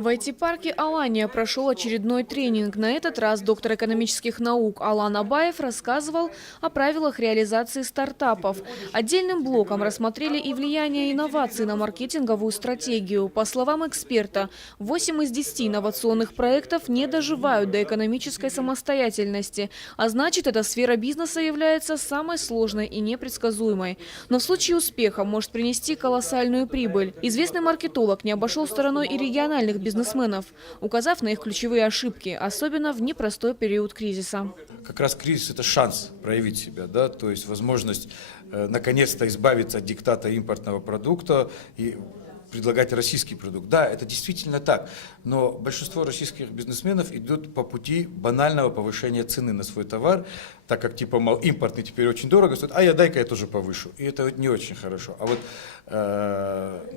В IT-парке «Алания» прошел очередной тренинг. На этот раз доктор экономических наук Алан Абаев рассказывал о правилах реализации стартапов. Отдельным блоком рассмотрели и влияние инноваций на маркетинговую стратегию. По словам эксперта, 8 из 10 инновационных проектов не доживают до экономической самостоятельности. А значит, эта сфера бизнеса является самой сложной и непредсказуемой. Но в случае успеха может принести колоссальную прибыль. Известный маркетолог не обошел стороной и региональных бизнесменов, указав на их ключевые ошибки, особенно в непростой период кризиса. Как раз кризис – это шанс проявить себя, да, то есть возможность наконец-то избавиться от диктата импортного продукта и предлагать российский продукт. Да, это действительно так, но большинство российских бизнесменов идут по пути банального повышения цены на свой товар, так как типа, мол, импортный теперь очень дорого стоит, а дай-ка я тоже повышу. И это не очень хорошо. А вот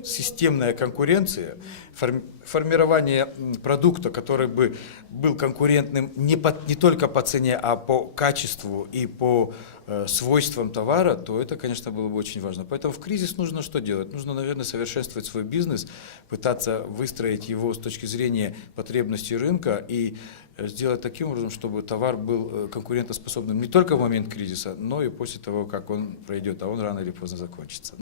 системная конкуренция, формирование продукта, который бы был конкурентным не только по цене, а по качеству и по свойствам товара, то это, конечно, было бы очень важно. Поэтому в кризис нужно что делать? Нужно, наверное, совершенствовать свой бизнес, пытаться выстроить его с точки зрения потребностей рынка и сделать таким образом, чтобы товар был конкурентоспособным не только в момент кризиса, но и после того, как он пройдет, а он рано или поздно закончится.